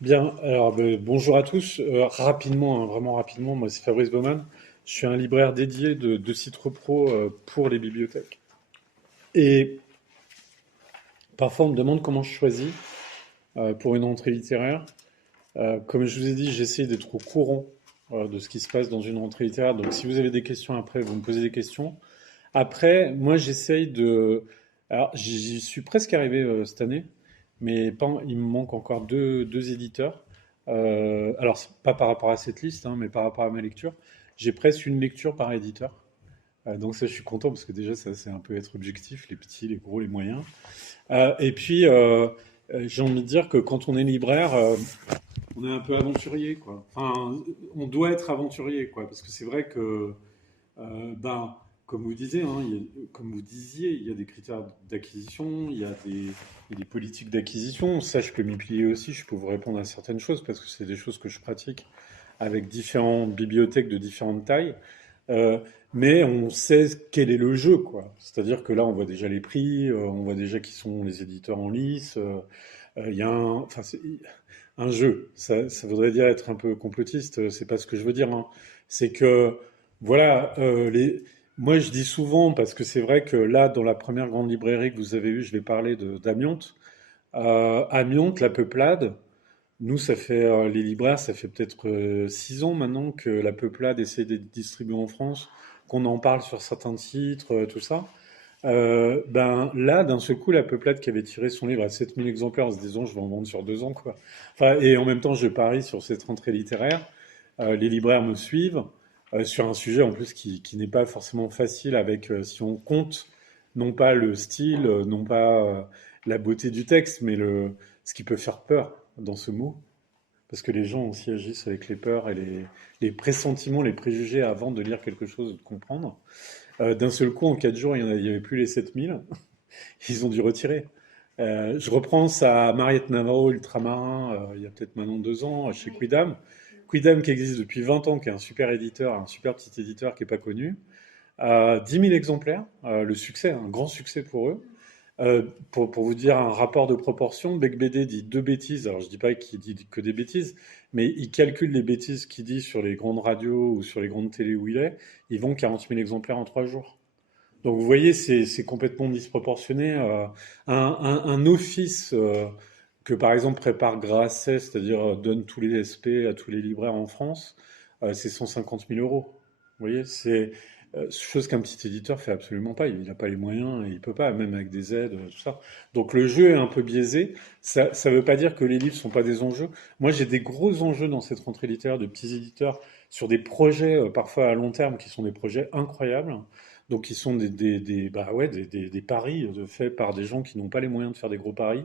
Bien, alors bonjour à tous. Rapidement, hein, vraiment rapidement, moi c'est Fabrice Baumann. Je suis un libraire dédié de Citropro pour les bibliothèques. Et parfois on me demande comment je choisis pour une rentrée littéraire. Comme je vous ai dit, j'essaie d'être au courant de ce qui se passe dans une rentrée littéraire. Donc si vous avez des questions après, vous me posez des questions. Après, moi j'essaye de... Alors j'y suis presque arrivé cette année, mais il me manque encore deux éditeurs. Alors, c'est pas par rapport à cette liste, hein, mais par rapport à ma lecture. J'ai presque une lecture par éditeur. Donc ça, je suis content parce que déjà, ça, c'est un peu être objectif, les petits, les gros, les moyens. Et puis, j'ai envie de dire que quand on est libraire, on est un peu aventurier, quoi. Enfin, on doit être aventurier, quoi, parce que c'est vrai que ben, comme vous disiez, hein, comme vous disiez, il y a des critères d'acquisition, il y a des politiques d'acquisition. Ça, je peux m'y plier aussi, je peux vous répondre à certaines choses parce que c'est des choses que je pratique avec différentes bibliothèques de différentes tailles. Euh, mais on sait quel est le jeu, quoi. C'est-à-dire que là, on voit déjà les prix, on voit déjà qui sont les éditeurs en lice. Il y a enfin, c'est un jeu. Ça voudrait dire être un peu complotiste, c'est pas ce que je veux dire, hein. C'est que, voilà, moi je dis souvent, parce que c'est vrai que là, dans la première grande librairie que vous avez eue, je vais parler d'Amiante. Amiante, la Peuplade, nous, ça fait, les libraires, ça fait peut-être 6 ans maintenant que la Peuplade essaie d'être distribuée en France, qu'on en parle sur certains titres, tout ça. Ben là, d'un seul coup, la Peuplade qui avait tiré son livre à 7000 exemplaires en se disant je vais en vendre sur 2 ans, quoi. Enfin, et en même temps, je parie sur cette rentrée littéraire. Les libraires me suivent sur un sujet en plus qui n'est pas forcément facile avec, si on compte, non pas le style, non pas la beauté du texte, mais ce qui peut faire peur dans ce mot. Parce que les gens aussi agissent avec les peurs et les pressentiments, les préjugés avant de lire quelque chose, de comprendre. D'un seul coup, en 4 jours, il n'y avait plus les 7000. Ils ont dû retirer. Je reprends ça à Mariette Navarro, Ultramarin, il y a peut-être maintenant 2 ans, chez Quidam. Quidam qui existe depuis 20 ans, qui est un super éditeur, un super petit éditeur qui n'est pas connu. 10 000 exemplaires, le succès, un grand succès pour eux. Pour vous dire un rapport de proportion, Bec BD dit deux bêtises. Alors je dis pas qu'il dit que des bêtises, mais il calcule les bêtises qu'il dit sur les grandes radios ou sur les grandes télés où il est. Ils vendent 40 000 exemplaires en 3 jours. Donc vous voyez, c'est complètement disproportionné. Un office que par exemple prépare Grasset, c'est-à-dire donne tous les SP à tous les libraires en France, c'est 150 000 euros. Vous voyez, c'est chose qu'un petit éditeur fait absolument pas. Il n'a pas les moyens, et il peut pas, même avec des aides, tout ça. Donc le jeu est un peu biaisé. Ça ne veut pas dire que les livres sont pas des enjeux. Moi, j'ai des gros enjeux dans cette rentrée littéraire de petits éditeurs sur des projets parfois à long terme qui sont des projets incroyables. Donc, qui sont bah ouais, des paris faits par des gens qui n'ont pas les moyens de faire des gros paris.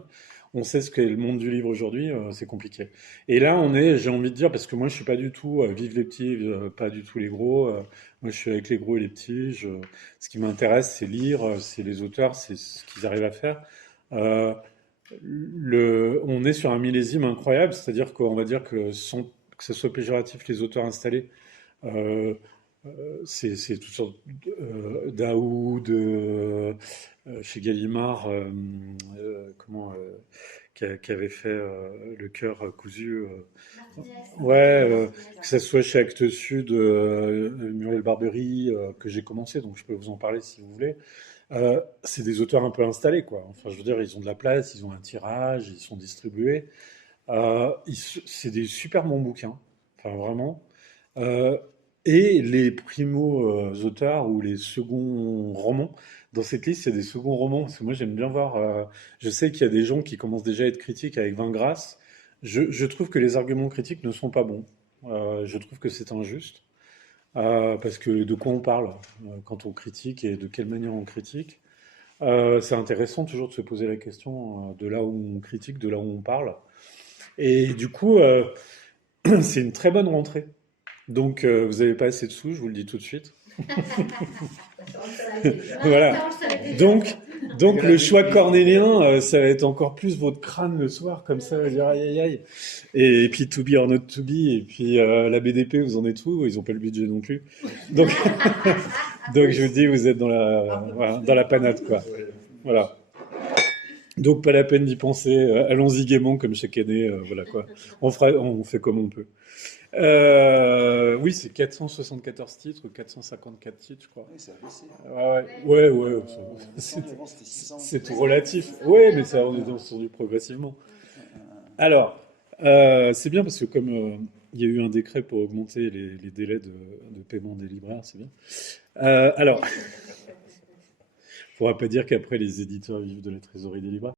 On sait ce qu'est le monde du livre aujourd'hui, c'est compliqué. Et là, j'ai envie de dire, parce que moi, je suis pas du tout vive les petits, pas du tout les gros. Moi, je suis avec les gros et les petits. Ce qui m'intéresse, c'est lire, c'est les auteurs, c'est ce qu'ils arrivent à faire. Euh, on est sur un millésime incroyable, c'est-à-dire qu'on va dire que sans que ce soit péjoratif, les auteurs installés, euh, c'est toutes sortes Daoud, chez Gallimard, qui avait fait Le cœur cousu. Ouais, que ça soit chez Actes Sud, Muriel Barbery, que j'ai commencé, donc je peux vous en parler si vous voulez. C'est des auteurs un peu installés, quoi. Enfin, je veux dire, ils ont de la place, ils ont un tirage, ils sont distribués. C'est des super bons bouquins, enfin vraiment. Euh, et les primo-auteurs ou les seconds romans, dans cette liste, il y a des seconds romans, parce que moi j'aime bien voir, je sais qu'il y a des gens qui commencent déjà à être critiques avec 20 grâces. Je trouve que les arguments critiques ne sont pas bons. Je trouve que c'est injuste, parce que de quoi on parle quand on critique et de quelle manière on critique. C'est intéressant toujours de se poser la question de là où on critique, de là où on parle. Et du coup, c'est une très bonne rentrée. Donc, vous n'avez pas assez de sous, je vous le dis tout de suite. Voilà. Ça, on le savait déjà. Donc, donc le choix cornélien, ça va être encore plus votre crâne le soir, comme ça, va dire aïe aïe aïe. Et puis to be or not to be, et puis la BDP, vous en êtes où? Ils n'ont pas le budget non plus. Donc, donc je vous dis, vous êtes dans la, voilà, dans la panade, quoi. Voilà. Donc pas la peine d'y penser. Allons-y gaiement comme chaque année. Voilà quoi. On fait comme on peut. Oui, c'est 474 titres, 454 titres, je crois. Oui, c'est abaissé. Ouais, Il me semble qu'avant c'était 600, c'est tout 700. relatif. Ouais, mais ça, on est descendu progressivement. Alors, c'est bien parce que comme il y a eu un décret pour augmenter les délais de paiement des libraires, c'est bien. Alors, faudra pas dire qu'après les éditeurs vivent de la trésorerie des libraires.